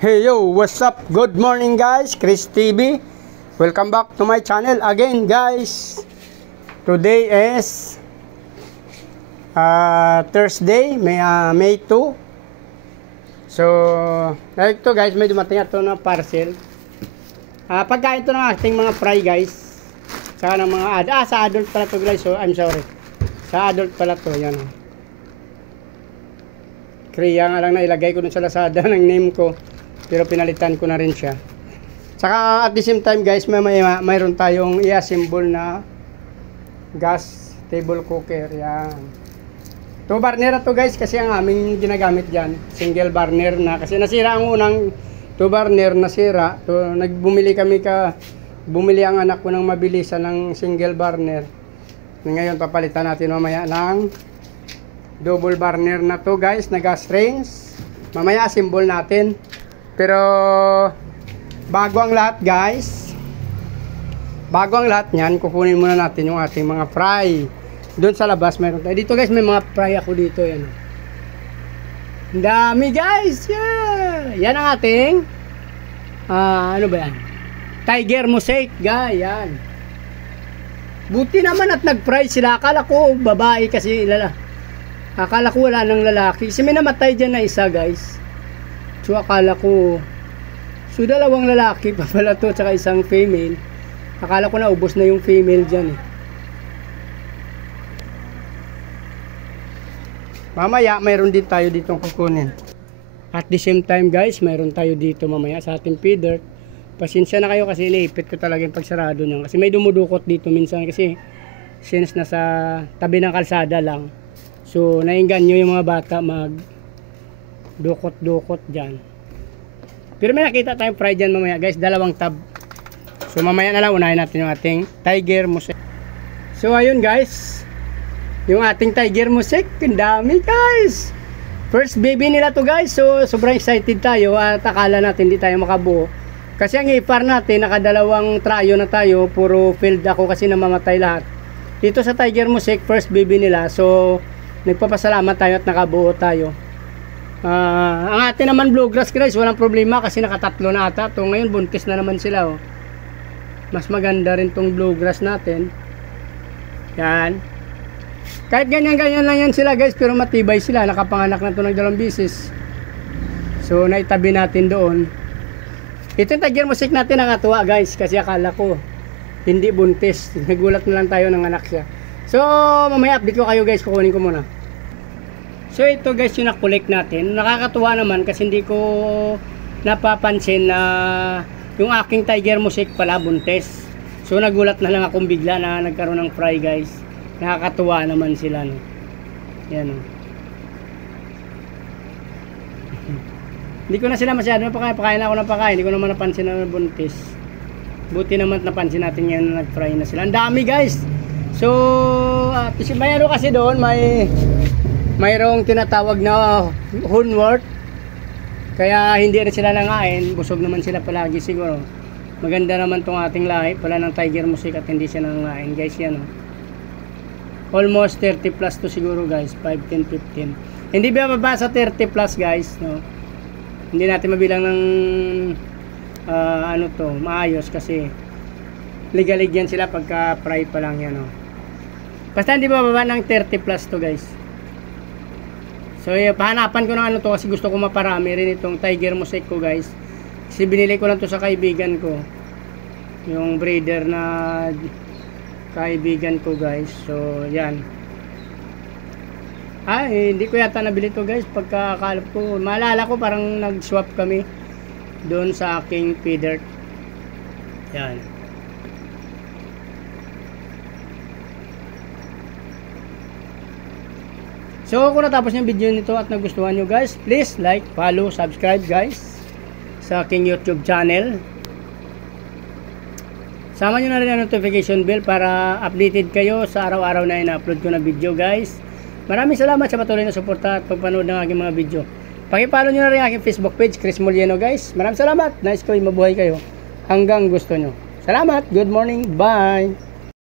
Hey yo, what's up? Good morning guys, Chris TV. Welcome back to my channel again guys. Today is Thursday, May 2. So, ito guys, may dumating ito na parcel. Pagkain ito ng ating mga fry guys. Saka ng mga sa adult pala to guys, so I'm sorry. Sa adult pala to, yan. Kriya nga lang na ilagay ko dun sa Lazada ng name ko. Pero pinalitan ko na rin siya. Saka at the same time guys, mayroon tayong i-assemble na gas table cooker. Yan. 2 burner to guys kasi ang aming ginagamit dyan. Single burner na. Kasi nasira ang unang 2 burner, nasira. So, bumili ang anak ko ng mabilisan ng single burner. Ngayon papalitan natin mamaya ng double burner na to guys, na gas range. Mamaya assemble natin. Pero bago ang lahat guys, bago ang lahat niyan, kukunin muna natin yung ating mga fry. Doon sa labas meron tayo. Dito guys may mga fry ako dito, yan. Ang dami guys. Yeah. Yan ang ating ano ba yan? Tiger Mosaic guys, yan. Buti naman at nag-fry sila. Akala ko babae kasi akala ko wala nang lalaki. Kasi may namatay dyan na isa guys. So akala ko, so dalawang lalaki pa pala to, tsaka isang female. Akala ko na ubos na yung female dyan eh. Mamaya mayroon din tayo ditong kukunin. At the same time guys, mayroon tayo dito mamaya sa ating feeder. Pasensya na kayo kasi iniipit ko talaga yung pagsarado niyan. Kasi may dumudukot dito minsan kasi since nasa tabi ng kalsada lang. So nainganyo yung mga bata mag dukot dyan. Pero may nakita tayong fry dyan mamaya guys, 2 tab. So mamaya na lang unahin natin yung ating Tiger Mosaic. So ayun guys, yung ating Tiger Mosaic, ang dami guys. First baby nila to guys. So sobrang excited tayo at akala natin hindi tayo makabuo. Kasi ang ipar natin, nakadalawang tryo na tayo. Puro failed ako kasi namamatay lahat. Dito sa Tiger Mosaic, first baby nila. So nagpapasalamat tayo at nakabuo tayo. Ang atin naman bluegrass guys, walang problema kasi nakatatlo na ata. To ngayon buntis na naman sila oh. Mas maganda rin tong bluegrass natin. Yan. Kahit ganyan lang yan sila guys, pero matibay sila. Nakapanganak na to ng 2 beses. So naitabi natin doon. Ito yung Tiger Mosaic natin, nakatuwa guys, kasi akala ko hindi buntis. Nagulat na lang tayo ng anak siya. So mamaya update ko kayo guys, kukunin ko muna. So ito guys yung na-collect natin. Nakakatuwa naman kasi hindi ko napapansin na yung aking Tiger Mosaic pala buntis. So nagulat na lang akong bigla na nagkaroon ng fry guys. Nakakatuwa naman sila no. Yan oh. Hindi ko na sila masyado pakain ako ng pakain. Hindi ko naman napansin na buntis. Buti naman napansin natin yan na nag-fry na sila. Ang dami guys. So mayroon kasi doon mayroong tinatawag na hornwort. Kaya hindi rin sila nangain. Busog naman sila palagi siguro. Maganda naman tong ating lahi pala ng Tiger Mosaic at hindi siya nangain guys yan oh. Almost 30 plus to siguro guys. 5, 10, 15. Hindi bababa sa 30 plus guys no. Hindi natin mabilang ng ano to maayos kasi ligalig yan sila pagka fry pa lang yan oh. Basta hindi bababa ng 30 plus to guys. So pahanapan ko ng ano to kasi gusto ko maparami rin itong Tiger Mosaic ko guys. Kasi binili ko lang to sa kaibigan ko. Yung breeder na kaibigan ko guys. So yan. Hindi ko yata nabili to guys. Pagkakalap ko, maalala ko parang nag-swap kami doon sa aking feeder. Yan. So kung natapos yung video nito at nagustuhan nyo guys, please like, follow, subscribe guys sa aking YouTube channel. Sama nyo na rin ang notification bell para updated kayo sa araw-araw na ina-upload ko na video guys. Maraming salamat sa patuloy na suporta at pagpanood ng aking mga video. Pakipollow nyo na rin aking Facebook page, Chris Molieno guys. Maraming salamat. Nice ko, mabuhay kayo hanggang gusto nyo. Salamat. Good morning. Bye.